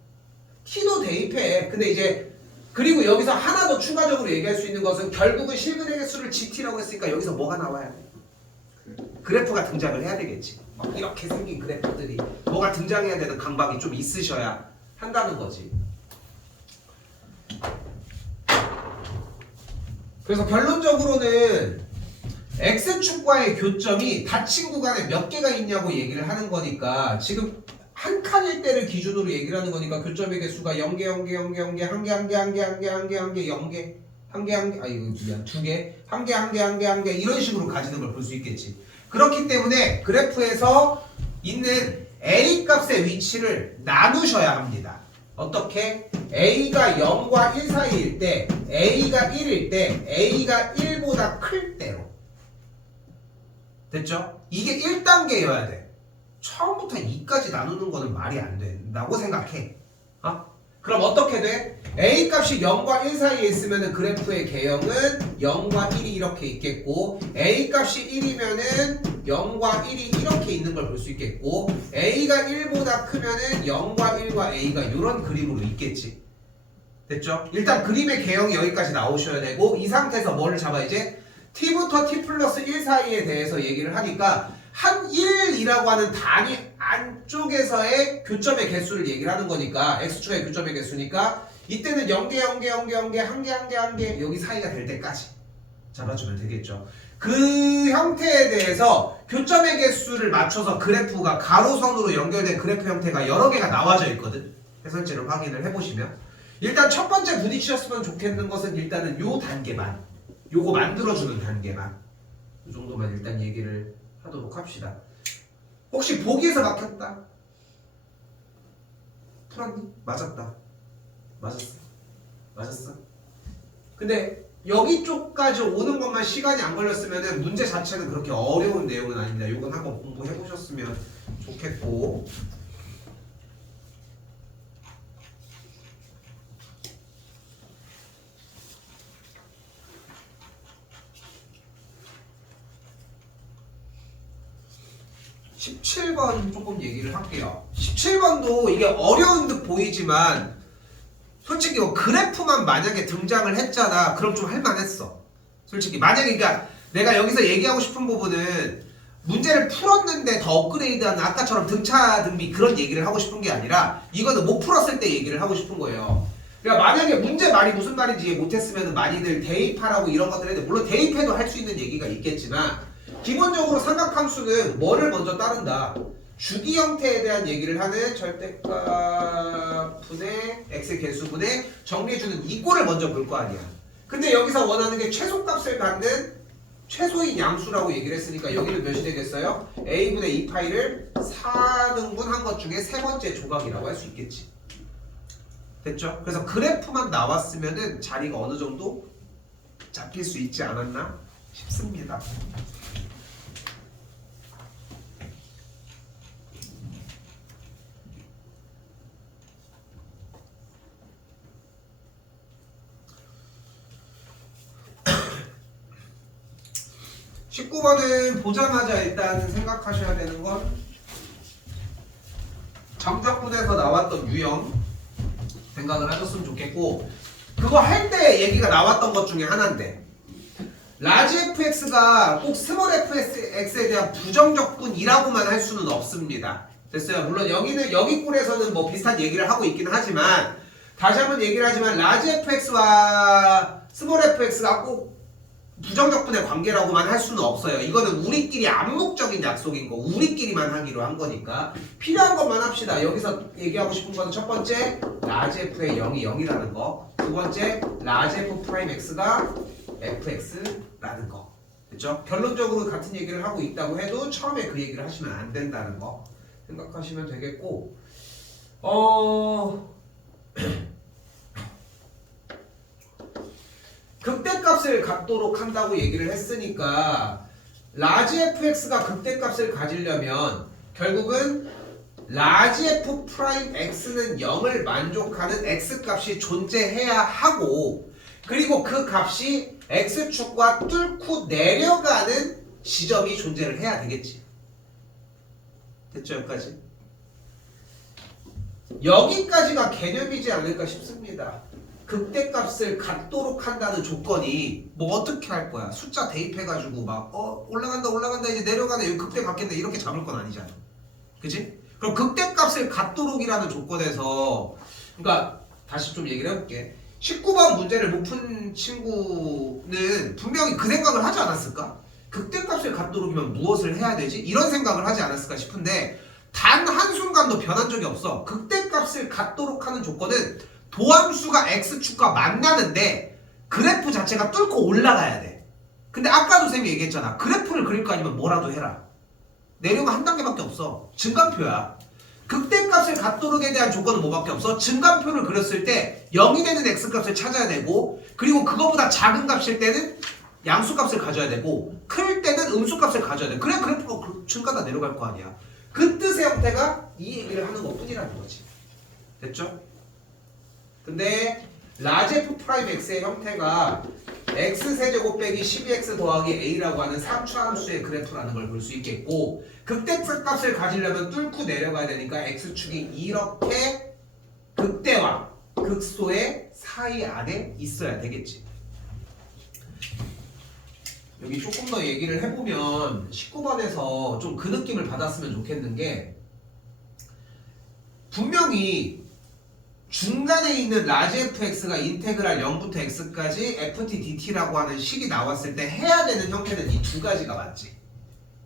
T도 대입해. 근데 이제 그리고 여기서 하나 더 추가적으로 얘기할 수 있는 것은 결국은 실근의 개수를 gt라고 했으니까 여기서 뭐가 나와야 돼? 그래프가 등장을 해야 되겠지. 이렇게 생긴 그래프들이 뭐가 등장해야 되는 강박이 좀 있으셔야 한다는 거지. 그래서 결론적으로는 X축과의 교점이 닫힌 구간에 몇 개가 있냐고 얘기를 하는 거니까 지금 한 칸일 때를 기준으로 얘기를 하는 거니까 교점의 개수가 0개, 0개, 0개, 0개, 1개, 1개, 1개, 1개, 1개, 1개, 0개, 1개, 1개, 이거 미안, 2개, 1개, 1개, 1개, 1개 이런 식으로 가지는 걸 볼 수 있겠지. 그렇기 때문에 그래프에서 있는 A 값의 위치를 나누셔야 합니다. 어떻게? A가 0과 1 사이일 때, A가 1일 때, A가 1보다 클 때로. 됐죠? 이게 1단계여야 돼. 처음부터 2까지 나누는 거는 말이 안 된다고 생각해. 그럼 어떻게 돼? A 값이 0과 1 사이에 있으면 그래프의 개형은 0과 1이 이렇게 있겠고, A 값이 1이면은 0과 1이 이렇게 있는 걸 볼 수 있겠고, A가 1보다 크면은 0과 1과 A가 이런 그림으로 있겠지. 됐죠? 일단 그림의 개형이 여기까지 나오셔야 되고, 이 상태에서 뭐를 잡아 이제? t부터 t 플러스 1 사이에 대해서 얘기를 하니까 한 1이라고 하는 단위 안쪽에서의 교점의 개수를 얘기를 하는 거니까 x축의 교점의 개수니까 이때는 0개, 0개, 0개, 0개, 1개, 1개, 1개 여기 사이가 될 때까지 잡아주면 되겠죠. 그 형태에 대해서 교점의 개수를 맞춰서 그래프가 가로선으로 연결된 그래프 형태가 여러 개가 나와져 있거든. 해설지를 확인을 해보시면 일단 첫 번째 부딪히셨으면 좋겠는 것은 일단은 요 단계만, 요거 만들어주는 단계만, 이 정도만 일단 얘기를 하도록 합시다. 혹시 보기에서 막혔다? 풀었니? 맞았다. 맞았어. 근데 여기 쪽까지 오는 것만 시간이 안 걸렸으면 문제 자체는 그렇게 어려운 내용은 아닙니다. 요건 한번 공부해 보셨으면 좋겠고, 17번 조금 얘기를 할게요. 17번도 이게 어려운 듯 보이지만 솔직히 그래프만 만약에 등장을 했잖아. 그럼 좀 할만했어. 솔직히 만약에 그러니까 내가 여기서 얘기하고 싶은 부분은 문제를 풀었는데 더 업그레이드하는 아까처럼 등차 등비 그런 얘기를 하고 싶은 게 아니라 이거는 못 풀었을 때 얘기를 하고 싶은 거예요. 그러니까 만약에 문제 말이 무슨 말인지 이해 못했으면 많이들 대입하라고 이런 것들 했는데 물론 대입해도 할 수 있는 얘기가 있겠지만 기본적으로 삼각함수는 뭐를 먼저 따른다? 주기 형태에 대한 얘기를 하는 절대값 분의 x 개수분의 정리해주는 이 꼴을 먼저 볼 거 아니야. 근데 여기서 원하는 게 최소값을 갖는 최소인 양수라고 얘기를 했으니까 여기는 몇이 되겠어요? a분의 2파이를 4등분 한 것 중에 세 번째 조각이라고 할 수 있겠지. 됐죠? 그래서 그래프만 나왔으면은 자리가 어느 정도 잡힐 수 있지 않았나 싶습니다. (19번은) 보자마자 일단 생각하셔야 되는 건 정적분에서 나왔던 유형 생각을 하셨으면 좋겠고, 그거 할 때 얘기가 나왔던 것 중에 하나인데 라지 fx가 꼭 스몰 fx에 대한 부정적분이라고만 할 수는 없습니다. 됐어요? 물론 여기는 여기 꼴에서는 뭐 비슷한 얘기를 하고 있기는 하지만 다시 한번 얘기를 하지만 라지 fx와 스몰 fx가 꼭 부정적분의 관계라고만 할 수는 없어요. 이거는 우리끼리 암묵적인 약속인 거, 우리끼리만 하기로 한 거니까 필요한 것만 합시다. 여기서 얘기하고 싶은 거는 첫 번째 라지 f의 0이 0이라는 거, 두 번째 라지 f 프라임 x가 fx라는 거. 그렇죠? 결론적으로 같은 얘기를 하고 있다고 해도 처음에 그 얘기를 하시면 안 된다는 거 생각하시면 되겠고, 극대값을 갖도록 한다고 얘기를 했으니까 라지 fx가 극대값을 가지려면 결국은 라지 f 프라임 x는 0을 만족하는 x값이 존재해야 하고, 그리고 그 값이 x축과 뚫고 내려가는 지점이 존재를 해야 되겠지. 됐죠? 여기까지? 여기까지가 개념이지 않을까 싶습니다. 극대값을 갖도록 한다는 조건이 뭐 어떻게 할 거야? 숫자 대입해가지고 막 올라간다 이제 내려가네 여기 극대 갖겠네 이렇게 잡을 건 아니잖아. 그치? 그럼 극대값을 갖도록이라는 조건에서, 그러니까 다시 좀 얘기를 해볼게. 19번 문제를 못 푼 친구는 분명히 그 생각을 하지 않았을까? 극대값을 갖도록이면 무엇을 해야 되지? 이런 생각을 하지 않았을까 싶은데 단 한순간도 변한 적이 없어. 극대값을 갖도록 하는 조건은 도함수가 x축과 만나는데 그래프 자체가 뚫고 올라가야 돼. 근데 아까도 쌤이 얘기했잖아. 그래프를 그릴 거 아니면 뭐라도 해라. 내려가 한 단계밖에 없어. 증간표야. 극대값을 갖도록에 대한 조건은 뭐밖에 없어? 증간표를 그렸을 때 0이 되는 x값을 찾아야 되고, 그리고 그거보다 작은 값일 때는 양수값을 가져야 되고, 클 때는 음수값을 가져야 돼. 그래 그래프가 증가가 내려갈 거 아니야. 그 뜻의 형태가 이 얘기를 하는 것 뿐이라는 거지. 됐죠? 근데 라지 f 프라임 x의 형태가 x세제곱 빼기 12x 더하기 a라고 하는 3차 함수의 그래프라는 걸 볼 수 있겠고, 극대값을 가지려면 뚫고 내려가야 되니까 x축이 이렇게 극대와 극소의 사이 안에 있어야 되겠지. 여기 조금 더 얘기를 해보면 19번에서 좀 그 느낌을 받았으면 좋겠는 게, 분명히 중간에 있는 라지 fx가 인테그랄 0부터 x까지 ft dt라고 하는 식이 나왔을 때 해야 되는 형태는 이 두 가지가 맞지.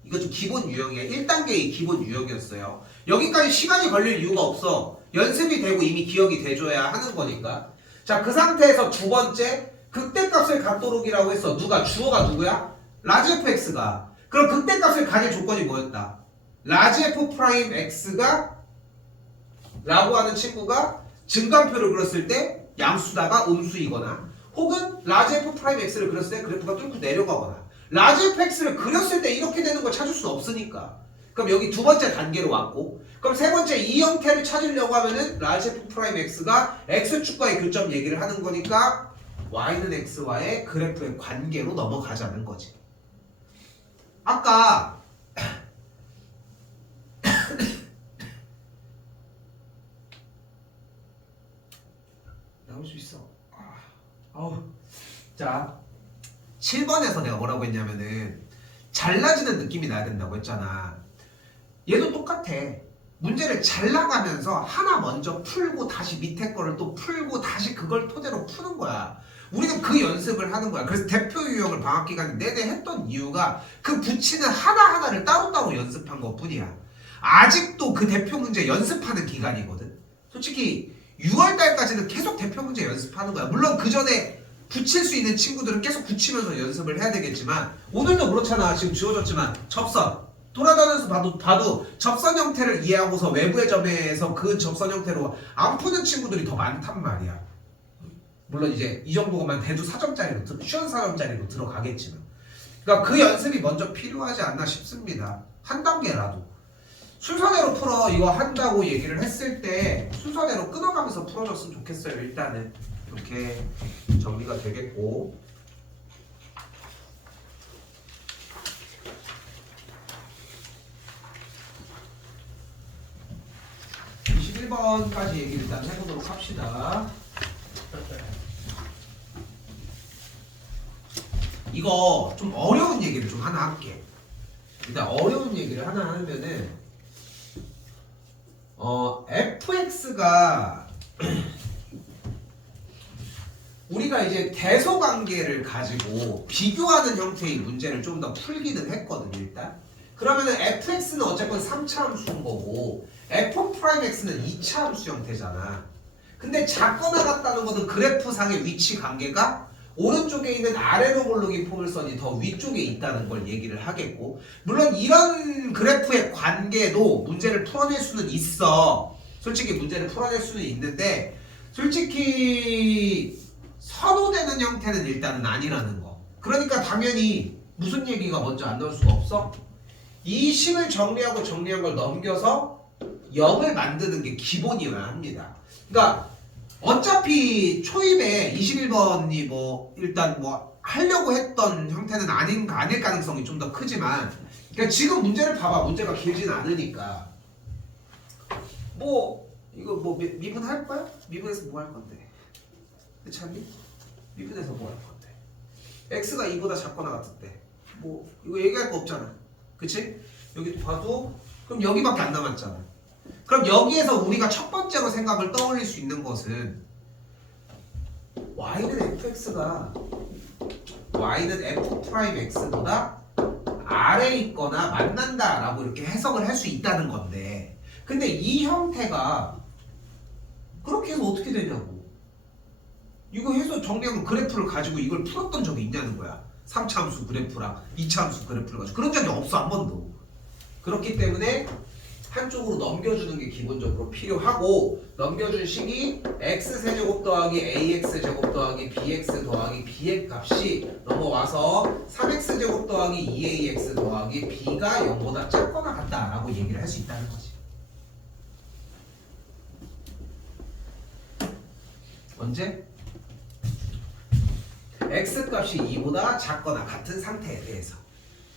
이거 좀 기본 유형이야. 1단계의 기본 유형이었어요. 여기까지 시간이 걸릴 이유가 없어. 연습이 되고 이미 기억이 돼줘야 하는 거니까. 자, 그 상태에서 두 번째, 극대값을 갖도록이라고 했어. 누가? 주어가 누구야? 라지 fx가. 그럼 극대값을 가질 조건이 뭐였다? 라지 f 프라임 x가 라고 하는 친구가 증간표를 그렸을 때 양수다가 음수이거나, 혹은 라지 f 프라임 x를 그렸을 때 그래프가 뚫고 내려가거나, 라지 f x를 그렸을 때 이렇게 되는 걸 찾을 수 없으니까. 그럼 여기 두 번째 단계로 왔고, 그럼 세 번째 이 형태를 찾으려고 하면은 라지 f 프라임 x가 x축과의 교점 얘기를 하는 거니까 y는 x와의 그래프의 관계로 넘어가자는 거지. 아까 나올 수 있어. 자, 7번에서 내가 뭐라고 했냐면은 잘라지는 느낌이 나야 된다고 했잖아. 얘도 똑같아. 문제를 잘 나가면서 하나 먼저 풀고 다시 밑에 거를 또 풀고 다시 그걸 토대로 푸는 거야. 우리는 그 연습을 하는 거야. 그래서 대표 유형을 방학 기간 내내 했던 이유가 그 붙이는 하나하나를 따로따로 연습한 것 뿐이야. 아직도 그 대표 문제 연습하는 기간이거든. 솔직히 6월달까지는 계속 대표 문제 연습하는 거야. 물론 그 전에 붙일 수 있는 친구들은 계속 붙이면서 연습을 해야 되겠지만, 오늘도 그렇잖아. 지금 지워졌지만 접선 돌아다니면서 봐도 접선 형태를 이해하고서 외부의 점에서 그 접선 형태로 안 푸는 친구들이 더 많단 말이야. 물론 이제 이 정도만 돼도 4점짜리로 쉬운 4점짜리로 들어가겠지만, 그러니까 그 연습이 먼저 필요하지 않나 싶습니다. 한 단계라도 순서대로 풀어. 이거 한다고 얘기를 했을 때 순서대로 끊어가면서 풀어줬으면 좋겠어요. 일단은 이렇게 정리가 되겠고, (21번까지) 얘기를 일단 해보도록 합시다. 이거 좀 어려운 얘기를 좀 하나 할게. 일단 어려운 얘기를 하나 하면은 fx가 우리가 이제 대소관계를 가지고 비교하는 형태의 문제를 좀 더 풀기는 했거든. 일단 그러면은 fx는 어쨌건 3차 함수인 거고 f'x는 2차 함수 형태잖아. 근데 작거나 같다는 거는 그래프상의 위치 관계가 오른쪽에 있는 아래로 볼록이 포물선이 더 위쪽에 있다는 걸 얘기를 하겠고, 물론 이런 그래프의 관계도 문제를 풀어낼 수는 있어. 솔직히 문제를 풀어낼 수는 있는데, 솔직히 선호되는 형태는 일단은 아니라는 거. 그러니까 당연히 무슨 얘기가 먼저 안 나올 수가 없어? 이 식을 정리하고 정리한 걸 넘겨서 0을 만드는 게 기본이어야 합니다. 그러니까 어차피 초입에 21번이 뭐 일단 뭐 하려고 했던 형태는 아닐 가능성이 좀 더 크지만, 그러니까 지금 문제를 봐봐. 문제가 길진 않으니까 뭐 이거 뭐 미분할 거야? 미분해서 뭐 할 건데? 그렇니? 미분해서 뭐 할 건데? x가 2보다 작거나 같을 때 뭐 이거 얘기할 거 없잖아. 그치? 여기 봐도 그럼 여기밖에 안 남았잖아. 그럼 여기에서 우리가 첫 번째로 생각을 떠올릴 수 있는 것은 y는 fx가 y는 f'x보다 아래에 있거나 만난다 라고 이렇게 해석을 할 수 있다는 건데, 근데 이 형태가 그렇게 해서 어떻게 되냐고. 이거 해서 정리하면 그래프를 가지고 이걸 풀었던 적이 있냐는 거야. 3차 함수 그래프랑 2차 함수 그래프를 가지고 그런 적이 없어, 한 번도. 그렇기 때문에 한쪽으로 넘겨주는 게 기본적으로 필요하고, 넘겨준 식이 x세제곱 더하기 ax제곱 더하기 bx 더하기 b의 값이 넘어와서 3x제곱 더하기 2ax 더하기 b가 0보다 작거나 같다라고 얘기를 할 수 있다는 거지. 언제? x값이 2보다 작거나 같은 상태에 대해서.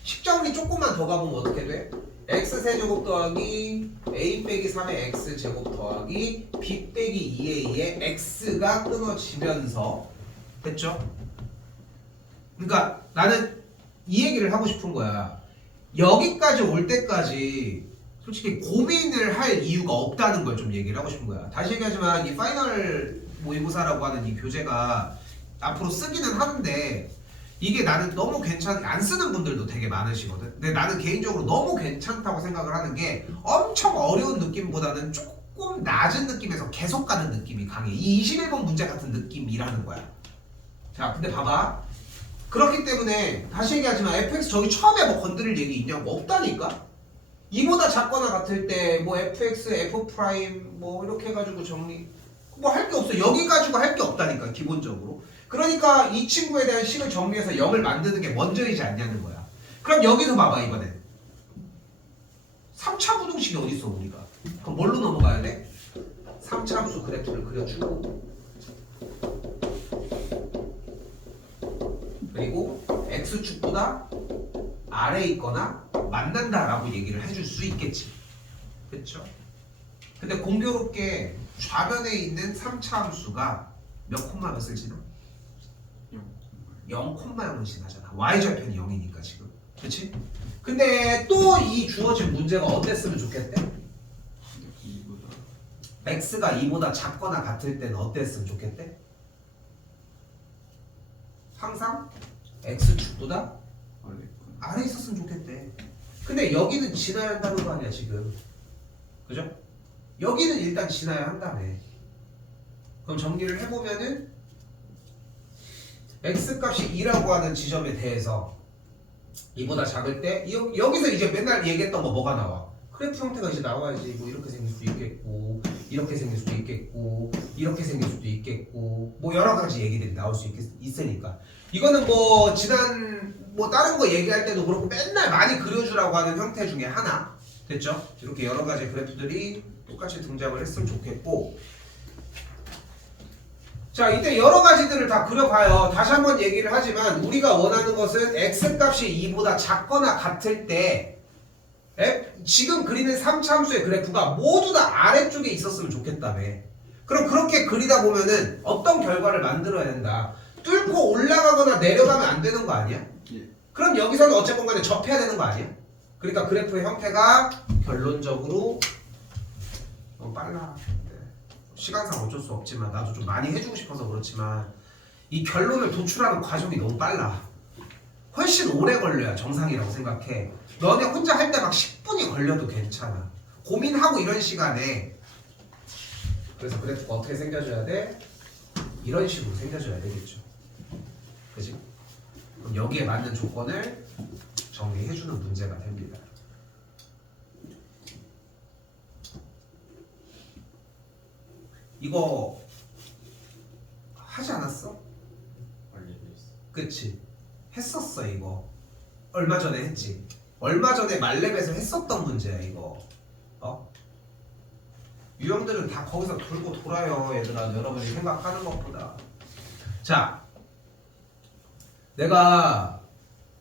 식정리 조금만 더 가보면 어떻게 돼? x세제곱 더하기 a 빼기 3의 x제곱 더하기 b 빼기 2a의 x가 끊어지면서, 됐죠? 그러니까 나는 이 얘기를 하고 싶은 거야. 여기까지 올 때까지 솔직히 고민을 할 이유가 없다는 걸 좀 얘기를 하고 싶은 거야. 다시 얘기하지만 이 파이널 모의고사라고 하는 이 교재가 앞으로 쓰기는 하는데 이게 나는 너무 안 쓰는 분들도 되게 많으시거든. 근데 나는 개인적으로 너무 괜찮다고 생각을 하는 게, 엄청 어려운 느낌보다는 조금 낮은 느낌에서 계속 가는 느낌이 강해. 이 21번 문제 같은 느낌이라는 거야. 자, 근데 봐봐. 그렇기 때문에 다시 얘기하지만 fx 저기 처음에 뭐 건드릴 얘기 있냐고. 없다니까. 2보다 작거나 같을 때 뭐 fx, f 프라임 뭐 이렇게 해가지고 정리 뭐 할 게 없어. 여기 가지고 할 게 없다니까, 기본적으로. 그러니까 이 친구에 대한 식을 정리해서 0을 만드는 게 먼저이지 않냐는 거야. 그럼 여기서 봐봐, 이번엔 3차 부등식이 어딨어 우리가. 그럼 뭘로 넘어가야 돼? 3차 함수 그래프를 그려주고, 그리고 x축보다 아래에 있거나 만난다라고 얘기를 해줄 수 있겠지. 그쵸? 근데 공교롭게 좌변에 있는 3차 함수가 몇 콤마 몇을 지나? 0,0을 지나잖아. y절편이 0이니까 지금. 그치? 근데 또 이 주어진 문제가 어땠으면 좋겠대? x가 2보다 작거나 같을 때는 어땠으면 좋겠대? 항상 x축보다 아래에 있었으면 좋겠대. 근데 여기는 지나야 한다는 거 아니야 지금. 그죠? 여기는 일단 지나야 한다며. 그럼 정리를 해보면은 x값이 2라고 하는 지점에 대해서 2보다 작을 때 여기서 이제 맨날 얘기했던 거 뭐가 나와? 그래프 형태가 이제 나와야지. 뭐 이렇게 생길 수도 있겠고, 이렇게 생길 수도 있겠고, 이렇게 생길 수도 있겠고, 뭐 여러 가지 얘기들이 나올 수 있으니까. 이거는 뭐 지난 뭐 다른 거 얘기할 때도 그렇고 맨날 많이 그려주라고 하는 형태 중에 하나. 됐죠? 이렇게 여러 가지 그래프들이 똑같이 등장을 했으면 좋겠고, 자, 이때 여러 가지들을 다 그려봐요. 다시 한번 얘기를 하지만 우리가 원하는 것은 x값이 2보다 작거나 같을 때 지금 그리는 3차 함수의 그래프가 모두 다 아래쪽에 있었으면 좋겠다며. 그럼 그렇게 그리다 보면은 어떤 결과를 만들어야 된다. 뚫고 올라가거나 내려가면 안 되는 거 아니야? 그럼 여기서는 어쨌건 간에 접해야 되는 거 아니야? 그러니까 그래프의 형태가 결론적으로 너무 빨라. 시간상 어쩔 수 없지만 나도 좀 많이 해주고 싶어서 그렇지만 이 결론을 도출하는 과정이 너무 빨라. 훨씬 오래 걸려야 정상이라고 생각해. 너네 혼자 할 때 막 10분이 걸려도 괜찮아. 고민하고 이런 시간에. 그래서 그래프가 어떻게 생겨줘야 돼? 이런 식으로 생겨줘야 되겠죠. 그치? 그럼 여기에 맞는 조건을 정리해주는 문제가 됩니다. 이거 하지 않았어? 그치? 했었어 이거. 얼마 전에 했지. 얼마 전에 말렙에서 했었던 문제야 이거. 유형들은 다 거기서 돌고 돌아요 얘들아. 여러분이 생각하는 것보다. 자, 내가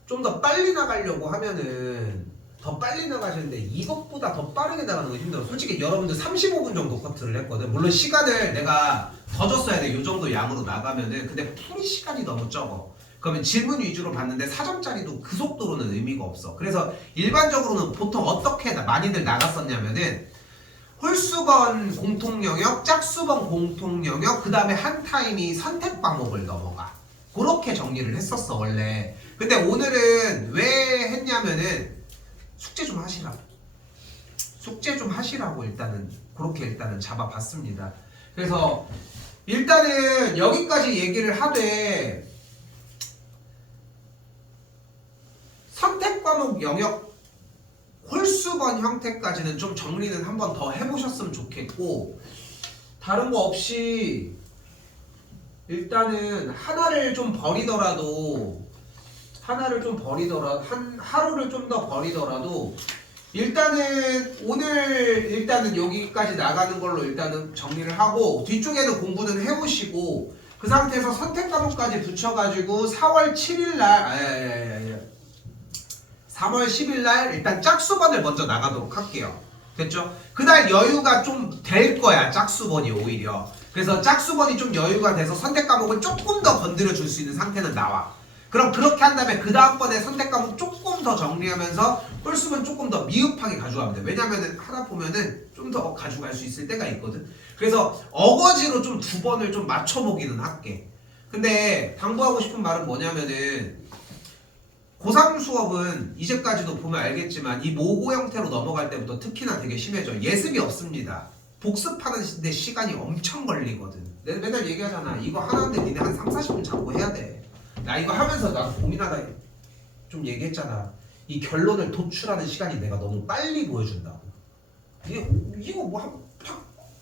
좀 더 빨리 나가려고 하면은 더 빨리 나가시는데 이것보다 더 빠르게 나가는 거 힘들어. 솔직히 여러분들 35분 정도 커트를 했거든. 물론 시간을 내가 더 줬어야 돼. 이 정도 양으로 나가면은. 근데 풀이 시간이 너무 적어. 그러면 질문 위주로 봤는데 4점짜리도 그 속도로는 의미가 없어. 그래서 일반적으로는 보통 어떻게 많이들 나갔었냐면은 홀수번 공통영역, 짝수번 공통영역, 그 다음에 한 타임이 선택 과목을 넘어가. 그렇게 정리를 했었어 원래. 근데 오늘은 왜 했냐면은 숙제 좀 하시라. 숙제 좀 하시라고 일단은 그렇게 일단은 잡아봤습니다. 그래서 일단은 여기까지 얘기를 하되 선택 과목 영역 홀수번 형태까지는 좀 정리는 한 번 더 해보셨으면 좋겠고, 다른 거 없이 일단은 하루를 좀 버리더라도 하루를 좀 더 버리더라도 일단은 오늘 일단은 여기까지 나가는 걸로 일단은 정리를 하고, 뒤쪽에는 공부는 해오시고, 그 상태에서 선택 과목까지 붙여가지고 4월 7일날 3월 10일날 일단 짝수번을 먼저 나가도록 할게요. 됐죠? 그날 여유가 좀 될 거야, 짝수번이 오히려. 그래서 짝수번이 좀 여유가 돼서 선택 과목을 조금 더 건드려 줄 수 있는 상태는 나와. 그럼 그렇게 한 다음에 그 다음번에 선택 과목 조금 더 정리하면서 홀수번 조금 더 미흡하게 가져가면 돼. 왜냐면은 하다 보면은 좀 더 가져갈 수 있을 때가 있거든. 그래서 어거지로 좀 2번을 좀 맞춰보기는 할게. 근데 당부하고 싶은 말은 뭐냐면은 고3 수업은 이제까지도 보면 알겠지만 이 모고 형태로 넘어갈 때부터 특히나 되게 심해져. 예습이 없습니다. 복습하는 데 시간이 엄청 걸리거든. 내가 맨날 얘기하잖아. 이거 하나인데 니네 한 3-40분 잡고 해야 돼. 나 이거 하면서 나 고민하다 좀 얘기했잖아. 이 결론을 도출하는 시간이 내가 너무 빨리 보여준다고. 이거 뭐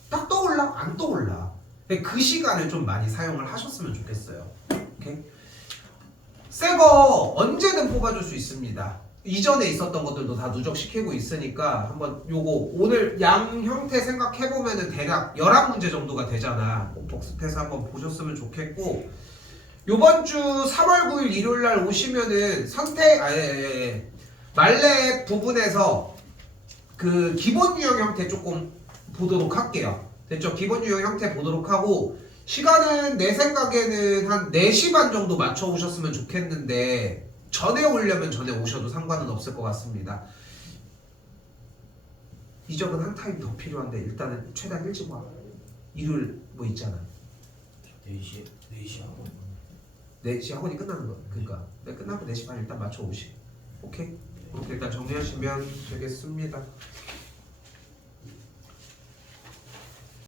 딱 떠올라? 안 떠올라. 그 시간을 좀 많이 사용을 하셨으면 좋겠어요. 오케이? 새거 언제든 뽑아줄 수 있습니다. 이전에 있었던 것들도 다 누적시키고 있으니까 한번 요거 오늘 양 형태 생각해보면은 대략 11문제 정도가 되잖아. 꼭 복습해서 한번 보셨으면 좋겠고, 요번 주 3월 9일 일요일날 오시면은 말레 부분에서 그 기본 유형 형태 조금 보도록 할게요. 됐죠? 기본 유형 형태 보도록 하고, 시간은 내 생각에는 한 4시 반 정도 맞춰 오셨으면 좋겠는데, 전에 오려면 전에 오셔도 상관은 없을 것 같습니다. 이적은 한 타임 더 필요한데 일단은 최대한 일찍 와. 일요일 뭐 있잖아. 4시 하고 4시 학원이 끝나는 거. 그러니까 끝나고 4시 반 일단 맞춰 오시. 오케이? 그렇게 일단 정리하시면 되겠습니다.